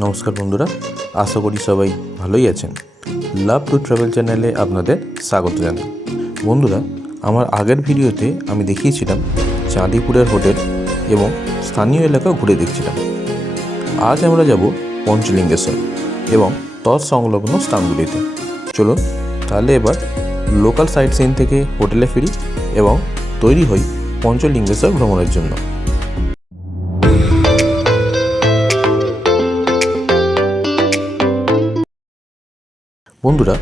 নমস্কার বন্ধুরা, আশা করি সবাই ভালোই আছেন। লাভ টু ট্রাভেল চ্যানেলে আপনাদের স্বাগত জানাই। বন্ধুরা, আমার আগের ভিডিওতে আমি দেখিয়েছিলাম চাঁদিপুরের হোটেল এবং স্থানীয় এলাকা ঘুরে দেখছিলাম। আজ আমরা যাব পঞ্চলিঙ্গেশ্বর এবং তৎসংলগ্ন স্থানগুলিতে। চলুন তাহলে এবার লোকাল সাইট সিন থেকে হোটেলে ফিরি এবং তৈরি হই পঞ্চলিঙ্গেশ্বর ভ্রমণের জন্য। বন্ধুরা,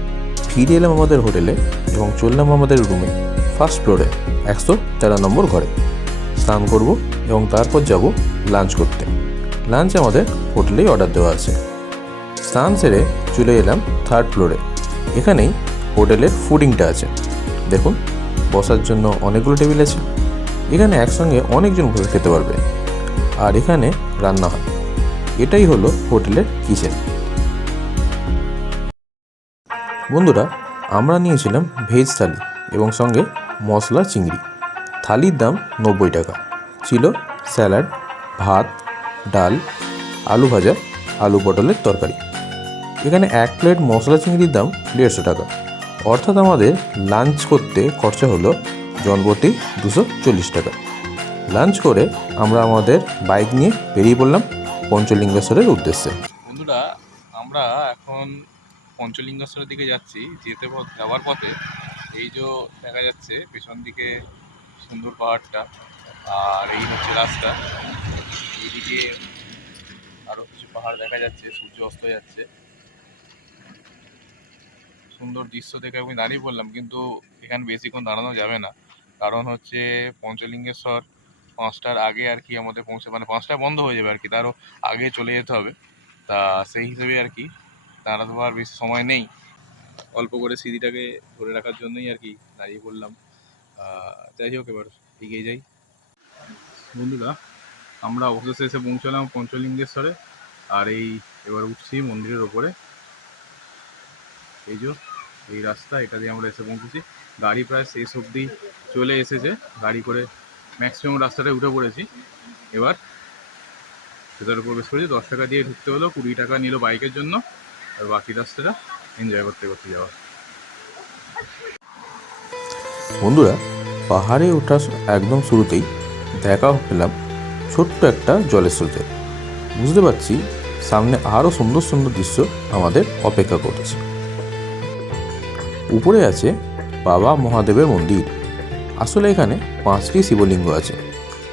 ফিরে এলাম আমাদের হোটেলে এবং চললাম আমাদের রুমে ফার্স্ট ফ্লোরে 113 নম্বর ঘরে। স্নান করব এবং তারপর যাব লাঞ্চ করতে। লাঞ্চ আমাদের হোটেলেই অর্ডার দেওয়া আছে। স্নান সেরে চলে এলাম থার্ড ফ্লোরে। এখানেই হোটেলের ফুডিংটা আছে। দেখুন, বসার জন্য অনেকগুলো টেবিল আছে। এখানে একসঙ্গে অনেকজন বসে খেতে পারবে, আর এখানে রান্না হয়। এটাই হলো হোটেলের কিচেন। বন্ধুরা, আমরা নিয়েছিলাম ভেজ থালি এবং সঙ্গে মশলা চিংড়ি। থালির দাম 90 টাকা। ছিল স্যালাড, ভাত, ডাল, আলু ভাজা, আলু পটলের তরকারি। এখানে এক প্লেট মশলা চিংড়ির দাম 150 টাকা। অর্থাৎ আমাদের লাঞ্চ করতে খরচা হলো জনপ্রতি 240 টাকা। লাঞ্চ করে আমরা আমাদের বাইক নিয়ে বেরিয়ে পড়লাম পঞ্চলিঙ্গেশ্বরের উদ্দেশ্যে। বন্ধুরা, আমরা এখন পঞ্চলিঙ্গেশ্বরের দিকে যাচ্ছি। যাওয়ার পথে এই যে দেখা যাচ্ছে পেছন দিকে সুন্দর পাহাড়টা, আর এই হচ্ছে রাস্তা। এইদিকে আরও কিছু পাহাড় দেখা যাচ্ছে, সূর্য অস্ত যাচ্ছে। সুন্দর দৃশ্য দেখে আমি দাঁড়িয়ে পড়লাম, কিন্তু এখানে বেশিক্ষণ দাঁড়ানো যাবে না। কারণ হচ্ছে পঞ্চলিঙ্গেশ্বর 5টার আগে আর কি আমাদের মানে 5টায় বন্ধ হয়ে যাবে আর কি, তারও আগে চলে যেতে হবে। তা সেই হিসেবে আর কি দাঁড়াতে আর বেশি সময় নেই। অল্প করে স্মৃতিটাকে ধরে রাখার জন্যই আর কি দাঁড়িয়ে পড়লাম। যাই হোক, এবার এগিয়ে যাই। বন্ধুরা, আমরা অবশেষে এসে পৌঁছলাম পঞ্চলিঙ্গেশ্বরে। আর এবার উঠছি মন্দিরের ওপরে। এই রাস্তা, এটা দিয়ে আমরা এসে পৌঁছেছি। গাড়ি প্রায় শেষ অবধি চলে এসেছে। গাড়ি করে ম্যাক্সিমাম রাস্তাটায় উঠে পড়েছি। এবার ভেতরে প্রবেশ করেছি। 10 টাকা দিয়ে ঢুকতে হলো, 20 টাকা নিল বাইকের জন্য, আর বাকি রাস্তাটা এনজয় করতে করতে যাওয়া। বন্ধুরা, পাহাড়ে ওঠার একদম শুরুতেই দেখা পেলাম ছোট্ট একটা জলের স্রোতে। বুঝতে পারছি সামনে আরও সুন্দর সুন্দর দৃশ্য আমাদের অপেক্ষা করছে। উপরে আছে বাবা মহাদেবের মন্দির। আসলে এখানে 5টি শিবলিঙ্গ আছে,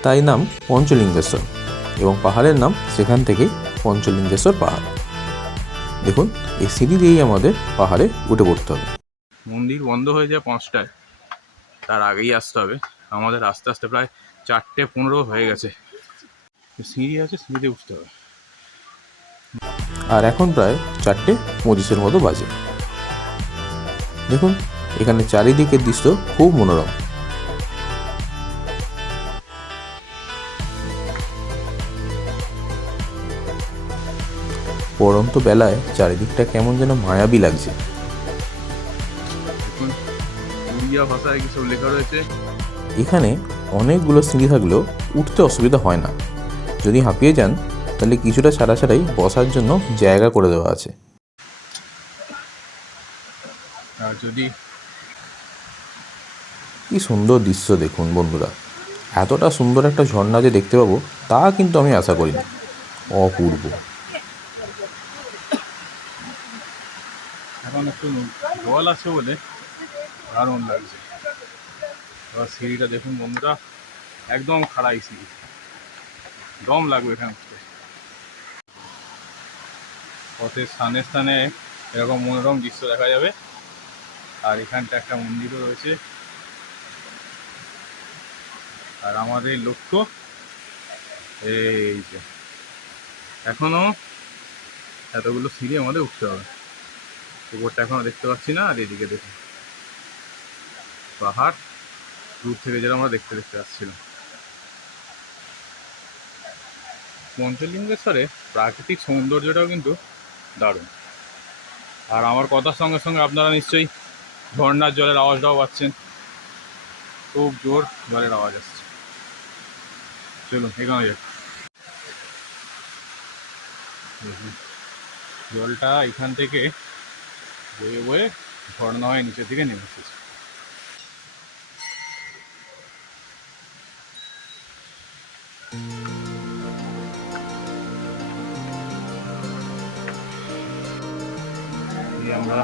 তাই নাম পঞ্চলিঙ্গেশ্বর, এবং পাহাড়ের নাম সেখান থেকেই পঞ্চলিঙ্গেশ্বর পাহাড়। দেখুন, এই সিঁড়ি দিয়েই আমাদের পাহাড়ে উঠে পড়তে হবে। মন্দির বন্ধ হয়ে যায় 5টায়, তার আগেই আসতে হবে। আমাদের আস্তে আস্তে প্রায় 4:15 হয়ে গেছে। সিঁড়ি আছে, সিঁড়িতে উঠতে হবে। আর এখন প্রায় 4:25 মতো বাজে। দেখুন, এখানে চারিদিকের দৃশ্য খুব মনোরম। পড়ন্ত বেলায় চারিদিকটা কেমন যেন মায়াবী লাগছে। দেখুন, উড়িয়া ভাষায় কিছু লেখা রয়েছে। এখানে অনেকগুলো সিঁড়ি থাকলেও উঠতে অসুবিধা হয় না। যদি হাঁপিয়ে যান তাহলে কিছুটা ছাড়া ছাড়াই বসার জন্য জায়গা করে দেওয়া আছে। আর যদি কি সুন্দর দৃশ্য দেখুন বন্ধুরা! এতটা সুন্দর একটা ঝর্ণা যে দেখতে পাবো তা কিন্তু আমি আশা করিনি। অপূর্ব। এখন একটু জল আছে বলে দারুণ লাগছে। এবার সিঁড়িটা দেখুন বন্ধুরা, একদম খাড়াই সিঁড়ি, দম লাগবে এখানে উঠতে। পথের স্থানে স্থানে এরকম মনোরম দৃশ্য দেখা যাবে। আর এখানটা একটা মন্দিরও রয়েছে। আর আমাদের লক্ষ্য এই যে, এখনো এতগুলো সিঁড়ি আমাদের উঠতে হবে। উপরটা এখনো দেখতে পাচ্ছি না। আর এদিকে দেখুন পাহাড়, দূর থেকে যেটা আমরা দেখতে দেখতে আসছিলাম। পঞ্চলিঙ্গেশ্বরে প্রাকৃতিক সৌন্দর্যটাও কিন্তু দারুণ। আর আমার কথার সঙ্গে সঙ্গে আপনারা নিশ্চয়ই ঝর্ণার জলের আওয়াজটাও পাচ্ছেন। খুব জোর জলের আওয়াজ আসছে। চলুন এখানে যাক। দেখুন, জলটা এখান থেকে বয়ে বয়ে ঝর্ণা হয়ে নিচের দিকে নেমে এসেছে। এই আমরা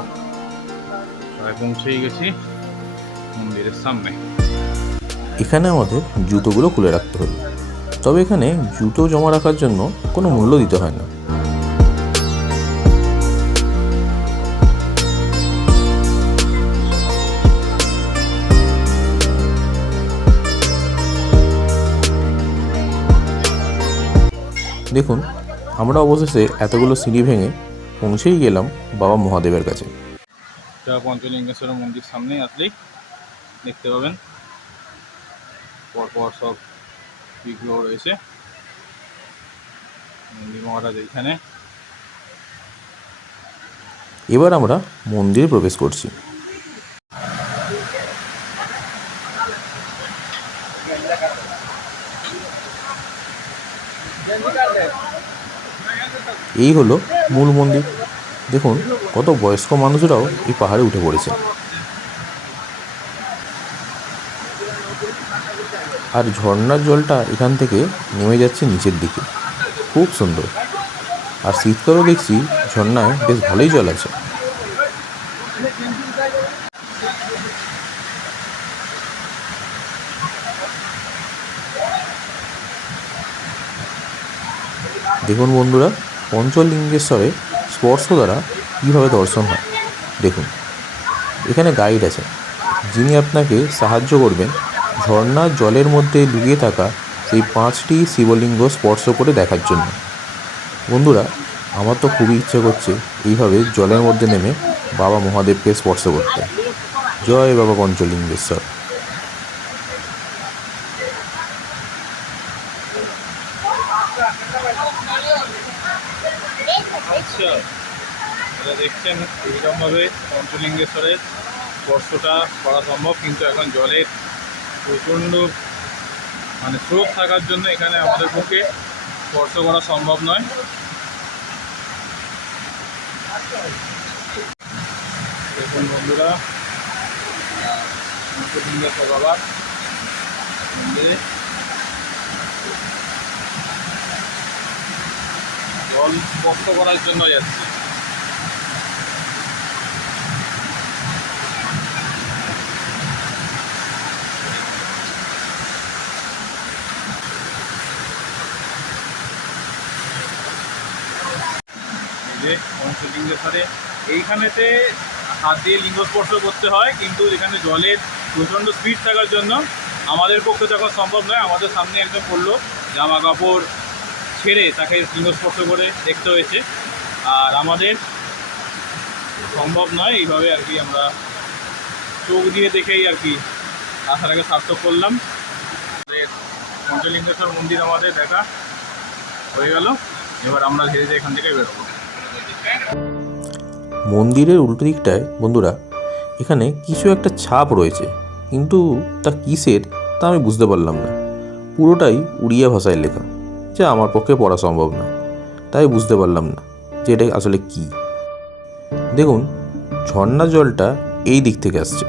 প্রায় পৌঁছেই গেছি মন্দিরের সামনে। এখানে আমাদের জুতোগুলো খুলে রাখতে হলো, তবে এখানে জুতো জমা রাখার জন্য কোনো মূল্য দিতে হয় না। দেখুন, আমরা অবশেষে এতগুলো সিঁড়ি ভেঙে পৌঁছেই গেলাম বাবা মহাদেবের কাছে। এটা পঞ্চলিঙ্গেশ্বর মন্দির সামনেই আসলেই দেখতে পাবেন পরপর সব বিগ্রহ রয়েছে। মন্দির মহারাজ এইখানে। এবার আমরা মন্দিরে প্রবেশ করছি। এই হলো মূল মন্দির। দেখুন, কত বয়স্ক মানুষরাও এই পাহাড়ে উঠে পড়েছে। আর ঝর্ণার জলটা এখান থেকে নেমে যাচ্ছে নিচের দিকে, খুব সুন্দর। আর শীতকালেও দেখছি ঝর্ণায় বেশ ভালোই জল আছে। দেখুন বন্ধুরা, পঞ্চলিঙ্গেশ্বরে স্পর্শ দ্বারা কীভাবে দর্শন হয়। দেখুন, এখানে গাইড আছে, যিনি আপনাকে সাহায্য করবেন ঝর্ণার জলের মধ্যে লুকিয়ে থাকা সেই 5টি শিবলিঙ্গ স্পর্শ করে দেখার জন্য। বন্ধুরা, আমার তো খুবই ইচ্ছে করছে এইভাবে জলের মধ্যে নেমে বাবা মহাদেবকে স্পর্শ করতে। জয় বাবা পঞ্চলিঙ্গেশ্বর। আচ্ছা, এটা দেখছেন এইরকমভাবে পঞ্চলিঙ্গেশ্বরের স্পর্শটা করা সম্ভব, কিন্তু এখন জলের প্রচণ্ড স্রোত থাকার জন্য এখানে আমাদের পক্ষে স্পর্শ করা সম্ভব নয়। দেখুন বন্ধুরা, পঞ্চলিঙ্গেশ্বর বাবা মন্দিরে জল স্পর্শ করার জন্য যাচ্ছে। এই যে পঞ্চলিঙ্গেশ্বরে এইখানেতে হাত দিয়ে লিঙ্গ স্পর্শ করতে হয়, কিন্তু এখানে জলের প্রচণ্ড স্পিড থাকার জন্য আমাদের পক্ষে তখন সম্ভব নয়। আমাদের সামনে একজন পড়লো, জামা কাপড় ছেড়ে তাকে লিঙ্গ স্পর্শ করে দেখতে হয়েছে, আর আমাদের সম্ভব নয়। এইভাবে আর কি আমরা চোখ দিয়ে দেখেই আর কি আসাটাকে সার্থক করলাম। পঞ্চলিঙ্গেশ্বর মন্দির আমাদের দেখা হয়ে গেল, এবার আমরা ধীরে ধীরে এখান থেকে বেরোবো। মন্দিরের উল্টো দিকটায় বন্ধুরা এখানে কিছু একটা ছাপ রয়েছে, কিন্তু তা কিসের তা আমি বুঝতে পারলাম না। পুরোটাই উড়িয়া ভাষায় লেখা, যা আমার পক্ষে পড়া সম্ভব না, তাই বুঝতে পারলাম না যে এটা আসলে কী। দেখুন, ঝর্ণা জলটা এই দিক থেকে আসছে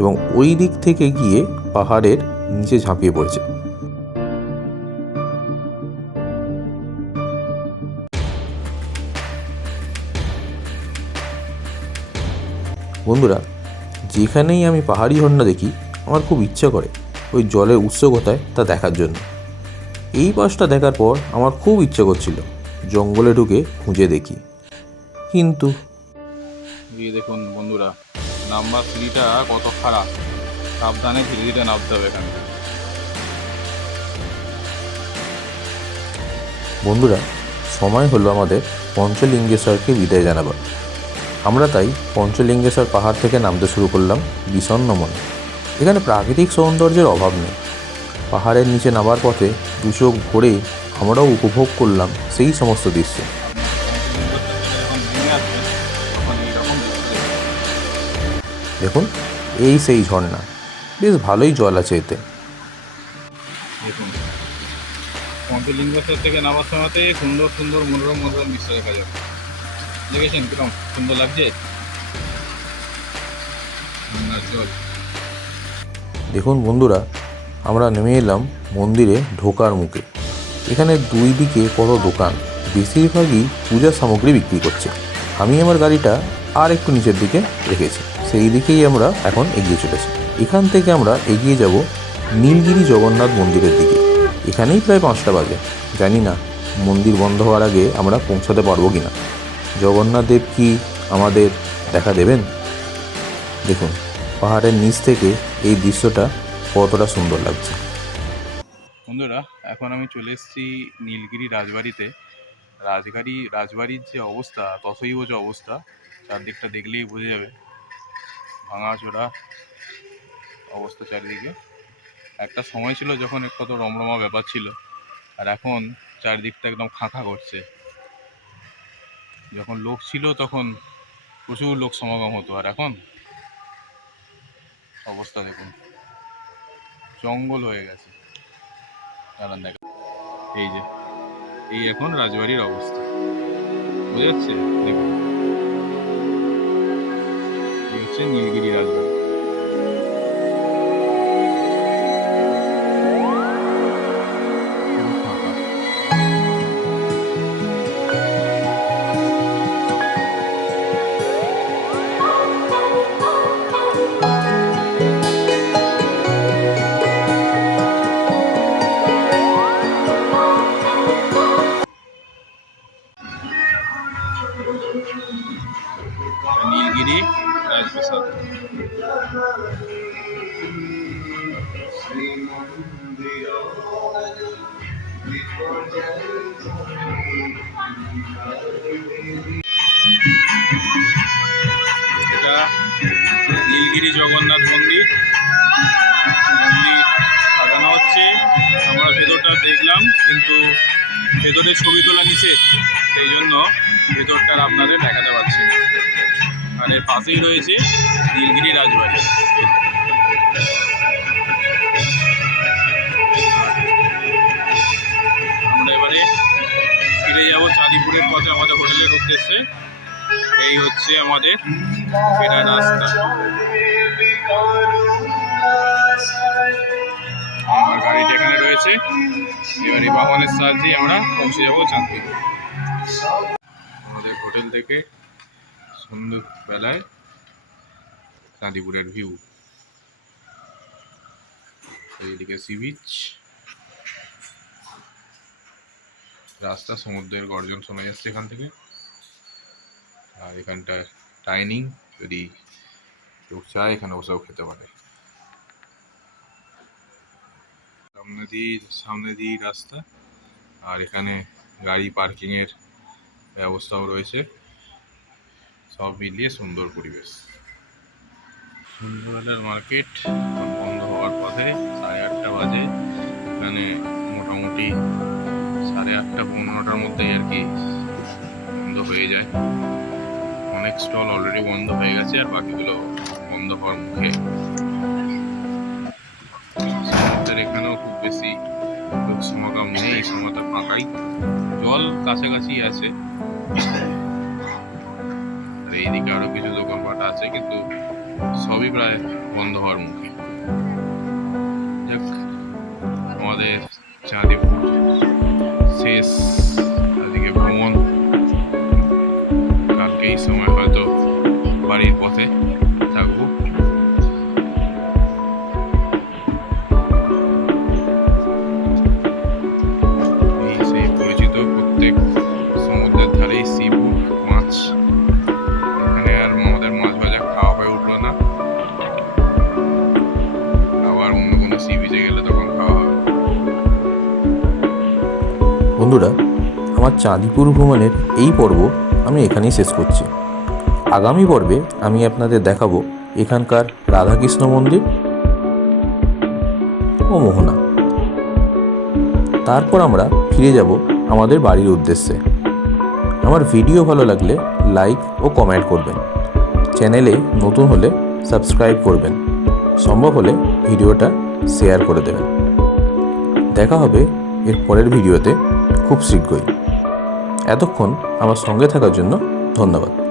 এবং ওই দিক থেকে গিয়ে পাহাড়ের নিচে ঝাঁপিয়ে পড়েছে। বন্ধুরা, যেখানেই আমি পাহাড়ি ঝর্ণা দেখি আমার খুব ইচ্ছা করে ওই জলের উৎস কোথায় তা দেখার জন্য। এই পাশটা দেখার পর আমার খুব ইচ্ছে করছিল জঙ্গলে ঢুকে খুঁজে দেখি, কিন্তু এই দেখুন বন্ধুরা, নাম্বার সিঁড়িটা কত খারাপ, সাবধানে ধীরে ধীরে নামতে হবে এখানে। বন্ধুরা, সময় হলো আমাদের পঞ্চলিঙ্গেশ্বরকে বিদায় জানাবার। আমরা তাই পঞ্চলিঙ্গেশ্বর পাহাড় থেকে নামতে শুরু করলাম বিষণ্ণ মনে। এখানে প্রাকৃতিক সৌন্দর্যের অভাব নেই। পাহাড়ের নিচে নামার পথে দু চোখ ভরে আমরাও উপভোগ করলাম সেই সমস্ত দৃশ্য। দেখুন, এই সেই ঝর্ণা, বেশ ভালোই জল আছে এতে। দেখুন পঞ্চলিঙ্গেশ্বর থেকে নামার সময়তে সুন্দর সুন্দর মনোরম মনোরম দৃশ্য দেখা যাবে। দেখেছেন কিরকম সুন্দর লাগছে জল। দেখুন বন্ধুরা, আমরা নেমে এলাম মন্দিরে ঢোকার মুখে। এখানে দুই দিকে কত দোকান, বেশিরভাগই পূজার সামগ্রী বিক্রি করছে। আমি আমার গাড়িটা আর একটু নিচের দিকে রেখেছি, সেই দিকেই আমরা এখন এগিয়ে চলেছি। এখান থেকে আমরা এগিয়ে যাব নীলগিরি জগন্নাথ মন্দিরের দিকে। এখানেই প্রায় 5টা বাজে। জানি না মন্দির বন্ধ হওয়ার আগে আমরা পৌঁছাতে পারবো কিনা। জগন্নাথ দেব কি আমাদের দেখা দেবেন? দেখুন পাহাড়ের নিচ থেকে এই দৃশ্যটা কতটা সুন্দর লাগছে। বন্ধুরা, এখন আমি চলে এসেছি নীলগিরি রাজবাড়িতে। রাজবাড়ির যে অবস্থা, তথৈব যে অবস্থা, চারদিকটা দেখলেই বোঝা যাবে ভাঙাচোরা অবস্থা চারিদিকে। একটা সময় ছিল যখন কত রমরমা ব্যাপার ছিল, আর এখন চারিদিকটা একদম খাঁখা করছে। যখন লোক ছিল তখন প্রচুর লোক সমাগম হতো, আর এখন অবস্থা দেখুন, জঙ্গল হয়ে গেছে। দাঁড়ান দেখা, এই এখন রাজবাড়ির অবস্থা বোঝা যাচ্ছে। দেখুন, এই হচ্ছে নীলগিরি রাজবাড়ি। পুরো ফাঁকা। নীলগিরি রাজপ্রাসাদ। এটা নীলগিরি জগন্নাথ মন্দির সাজানো হচ্ছে। আমরা ভেতরটা দেখলাম, কিন্তু ভেতরে ছবি তোলা নিষেধ, সেই জন্য ভেতরটা আপনাদের দেখাতে পারছি না। আর এর পাশেই রয়েছে নীলগিরি রাজবাড়ি। আমরা এবারে ফিরে যাব চাঁদিপুরের পথে আমাদের হোটেলের উদ্দেশ্যে। এই হচ্ছে আমাদের ফেরার রাস্তা। আমার গাড়িটা এখানে রয়েছে, এবার এই বাহনের সাহায্যে আমরা পৌঁছে যাবো চাঁদপুর। আমাদের হোটেল থেকে সন্ধ্যেবেলায় চাঁদিপুরের ভিউ। এইদিকে সি বিচ, রাস্তা, সমুদ্রের গর্জন শোনা যাচ্ছে এখান থেকে। আর এখানটা ডাইনিং, যদি কেউ চায় এখানে বসেও খেতে পারে। সামনে দিয়ে রাস্তা, আর এখানে গাড়ি পার্কিংয়ের ব্যবস্থাও রয়েছে। সব মিলিয়ে সুন্দর পরিবেশ। সন্ধ্যাবেলার মার্কেট বন্ধ হওয়ার পথে, 8:30 বাজে। এখানে মোটামুটি 8:30 9টার মধ্যেই আর কি বন্ধ হয়ে যায়। অনেক স্টল অলরেডি বন্ধ হয়ে গেছে, আর বাকিগুলো বন্ধ হওয়ার মুখে। সমুদ্রের এখানেও খুব বেশি লোক সমাগম নেই, এই সময়টা ফাঁকাই। জল কাছাকাছি আছে, আর এইদিকে আরো কিছু দোকানপাট আছে, কিন্তু সবই প্রায় বন্ধ হওয়ার মুখে। যাক, আমাদের চাঁদিপুর শেষ আজকে ভ্রমণ। কালকে এই সময় হয়তো বাড়ির পথে থাকবো। এই সেই পরিচিত প্রত্যেক সমুদ্রের ধারেই সি ফুড, মাছ। এখানে আর আমাদের মাছ ভাজা খাওয়া হয়ে উঠলো না, আবার অন্য কোনো সি বিচে গেলে তখন খাওয়া হবে। বন্ধুরা, আমার চাঁদিপুর ভ্রমণের এই পর্ব আমি এখানেই শেষ করছি। আগামী পর্বে আমি আপনাদের দেখাবো এখানকার রাধাকৃষ্ণ মন্দির ও মোহনা। তারপর আমরা ফিরে যাব আমাদের বাড়ির উদ্দেশ্যে। আমার ভিডিও ভালো লাগলে লাইক ও কমেন্ট করবেন। চ্যানেলে নতুন হলে সাবস্ক্রাইব করবেন। সম্ভব হলে ভিডিওটা শেয়ার করে দেবেন। দেখা হবে এর পরের ভিডিওতে খুব শীঘ্রই। এতক্ষণ আমার সঙ্গে থাকার জন্য ধন্যবাদ।